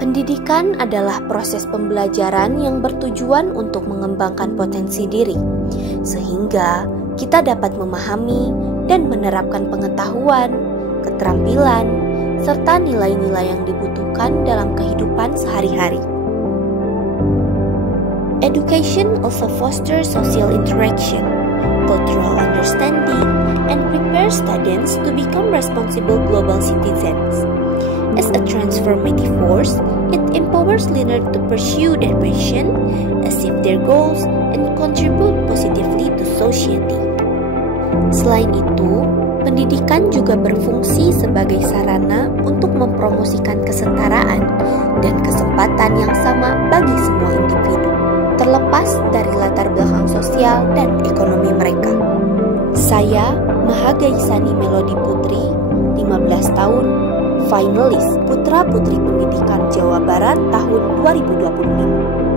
Pendidikan adalah proses pembelajaran yang bertujuan untuk mengembangkan potensi diri, sehingga kita dapat memahami dan menerapkan pengetahuan, keterampilan, serta nilai-nilai yang dibutuhkan dalam kehidupan sehari-hari. Education also fosters social interaction, cultural understanding, and prepares students to become responsible global citizens. As a transformative force, it empowers learners to pursue their passion, achieve their goals, and contribute positively to society. Selain itu, pendidikan juga berfungsi sebagai sarana untuk mempromosikan kesetaraan dan kesempatan yang sama bagi semua individu, terlepas dari latar belakang sosial dan ekonomi mereka. Saya, Mahagaisani Melody Putri, 15 tahun, finalis Putra Putri Pendidikan Jawa Barat tahun 2025.